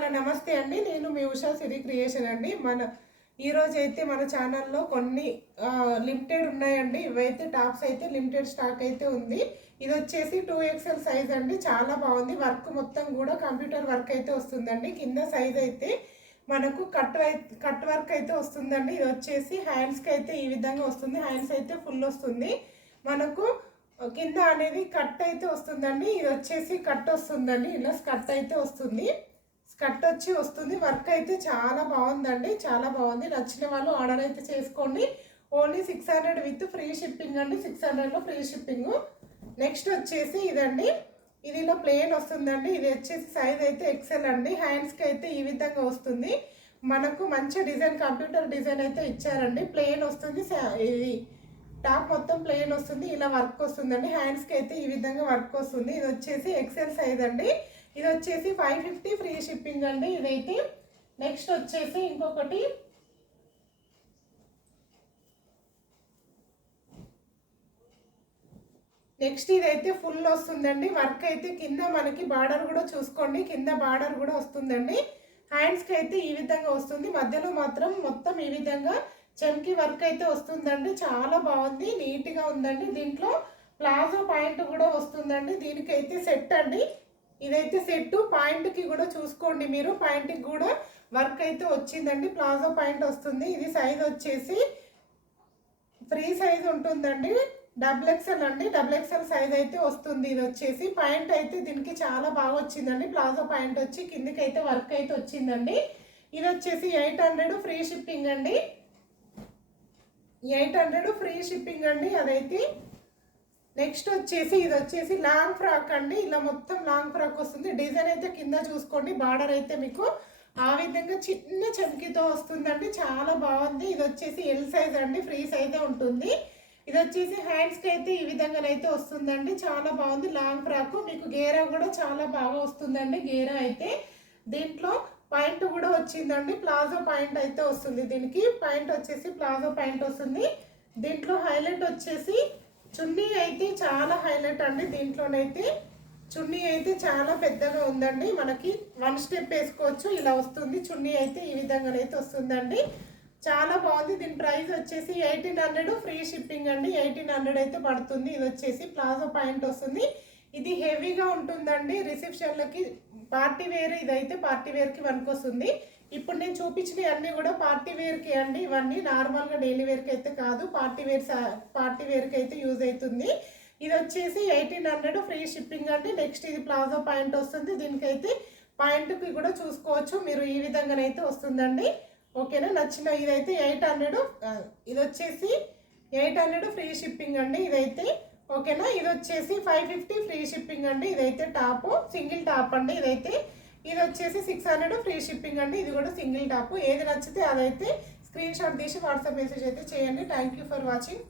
చాలా నమస్తే అండి. నేను మీ ఉషా సిరి క్రియేషన్ అండి. ఈరోజు అయితే మన ఛానల్లో కొన్ని లిమిటెడ్ ఉన్నాయండి. ఇవైతే టాప్స్ అయితే లిమిటెడ్ స్టాక్ అయితే ఉంది. ఇది వచ్చేసి 2XL సైజ్ అండి. చాలా బాగుంది. వర్క్ మొత్తం కూడా కంప్యూటర్ వర్క్ అయితే వస్తుందండి. కింద సైజ్ అయితే మనకు కట్ వర్క్ అయితే వస్తుందండి. ఇది వచ్చేసి హ్యాండ్స్కి అయితే ఈ విధంగా వస్తుంది. హ్యాండ్స్ అయితే ఫుల్ వస్తుంది. మనకు కింద అనేది కట్ అయితే వస్తుందండి. ఇది వచ్చేసి కట్ వస్తుందండి. ఇలా స్కర్ట్ అయితే వస్తుంది. స్కర్ట్ వస్తుంది. వర్క్ అయితే చాలా బాగుందండి. చాలా బాగుంది. నచ్చిన వాళ్ళు ఆర్డర్ అయితే చేసుకోండి. ఓన్లీ 600 విత్ ఫ్రీ షిప్పింగ్ అండి. 600లో ఫ్రీ షిప్పింగ్. నెక్స్ట్ వచ్చేసి ఇదండి. ఇది ఇలా ప్లెయిన్ వస్తుందండి. ఇది వచ్చేసి సైజ్ అయితే ఎక్సెల్ అండి. హ్యాండ్స్కి అయితే ఈ విధంగా వస్తుంది. మనకు మంచి డిజైన్ కంప్యూటర్ డిజైన్ అయితే ఇచ్చారండి. ప్లెయిన్ వస్తుంది. ఇది టాప్ మొత్తం ప్లెయిన్ వస్తుంది. ఇలా వర్క్ వస్తుందండి. హ్యాండ్స్కి అయితే ఈ విధంగా వర్క్ వస్తుంది. ఇది వచ్చేసి ఎక్సెల్ సైజ్ అండి. ఇది వచ్చేసి 550 ఫ్రీ షిప్పింగ్ అండి. ఇదైతే నెక్స్ట్ వచ్చేసి ఇంకొకటి నెక్స్ట్ ఇదైతే ఫుల్ వస్తుందండి. వర్క్ అయితే కింద మనకి బార్డర్ కూడా చూసుకోండి. కింద బార్డర్ కూడా వస్తుందండి. హ్యాండ్స్కి అయితే ఈ విధంగా వస్తుంది. మధ్యలో మాత్రం మొత్తం ఈ విధంగా చమ్కీ వర్క్ అయితే వస్తుందండి. చాలా బాగుంది. నీట్గా ఉందండి. దీంట్లో ప్లాజో పాయింట్ కూడా వస్తుందండి. దీనికైతే సెట్ అండి. ఇదైతే సెట్. పాయింట్కి కూడా చూసుకోండి మీరు. పాయింట్కి కూడా వర్క్ అయితే వచ్చిందండి. ప్లాజో పాయింట్ వస్తుంది. ఇది సైజ్ వచ్చేసి ఫ్రీ సైజ్ ఉంటుందండి. XXL అండి. XXL సైజ్ అయితే వస్తుంది. ఇది వచ్చేసి పాయింట్ అయితే దీనికి చాలా బాగా వచ్చిందండి. ప్లాజో పాయింట్ వచ్చి కిందికి అయితే వర్క్ అయితే వచ్చిందండి. ఇది వచ్చేసి 800 ఫ్రీ షిప్పింగ్ అండి. 800 ఫ్రీ షిప్పింగ్ అండి. అదైతే నెక్స్ట్ వచ్చేసి ఇది వచ్చేసి లాంగ్ ఫ్రాక్ అండి. ఇలా మొత్తం లాంగ్ ఫ్రాక్ వస్తుంది. డిజైన్ అయితే కింద చూసుకోండి. బార్డర్ అయితే మీకు ఆ విధంగా చిన్న చమ్కీతో వస్తుందండి. చాలా బాగుంది. ఇది వచ్చేసి ఎల్ సైజ్ అండి. ఫ్రీ సైజే ఉంటుంది. ఇది వచ్చేసి హ్యాండ్స్కి అయితే ఈ విధంగానైతే వస్తుందండి. చాలా బాగుంది. లాంగ్ ఫ్రాక్ మీకు గేరా కూడా చాలా బాగా వస్తుందండి. గేరా అయితే దీంట్లో పాయింట్ కూడా వచ్చిందండి. ప్లాజో పాయింట్ అయితే వస్తుంది. దీనికి పాయింట్ వచ్చేసి ప్లాజో పాయింట్ వస్తుంది. దీంట్లో హైలైట్ వచ్చేసి చున్నీ అయితే చాలా హైలైట్ అండి. దీంట్లోనైతే చున్నీ అయితే చాలా పెద్దగా ఉందండి. మనకి 1 స్టెప్ వేసుకోవచ్చు. ఇలా వస్తుంది. చున్నీ అయితే ఈ విధంగానైతే వస్తుందండి. చాలా బాగుంది. దీని ప్రైస్ వచ్చేసి 1800 ఫ్రీ షిప్పింగ్ అండి. 1800 అయితే పడుతుంది. ఇది వచ్చేసి ప్లాజో పాయింట్ వస్తుంది. ఇది హెవీగా ఉంటుందండి. రిసెప్షన్లకి పార్టీ వేర్. ఇదైతే పార్టీ వేర్కి వస్తుంది. ఇప్పుడు నేను చూపించినవి అన్నీ కూడా పార్టీ వేర్కి అండి. ఇవన్నీ నార్మల్గా డైలీ వేర్కి అయితే కాదు. పార్టీ వేర్కి అయితే యూజ్ అవుతుంది. ఇది వచ్చేసి 1800 ఫ్రీ షిప్పింగ్ అండి. నెక్స్ట్ ఇది ప్లాజో పాయింట్ వస్తుంది. దీనికైతే పాయింట్కి కూడా చూసుకోవచ్చు మీరు. ఈ విధంగానైతే వస్తుందండి. ఓకేనా. నచ్చిన ఇదైతే 800. ఇది వచ్చేసి 800 ఫ్రీ షిప్పింగ్ అండి. ఇదైతే ఓకేనా. ఇది వచ్చేసి 550 ఫ్రీ షిప్పింగ్ అండి. ఇదైతే టాప్ సింగిల్ టాప్ అండి. ఇది వచ్చేసి 600 ఫ్రీ షిప్పింగ్ అండి. ఇది కూడా సింగిల్ టాప్. ఏది నచ్చితే అదైతే స్క్రీన్ షాట్ తీసి వాట్సాప్ మెసేజ్ అయితే చేయండి. Thank you for watching.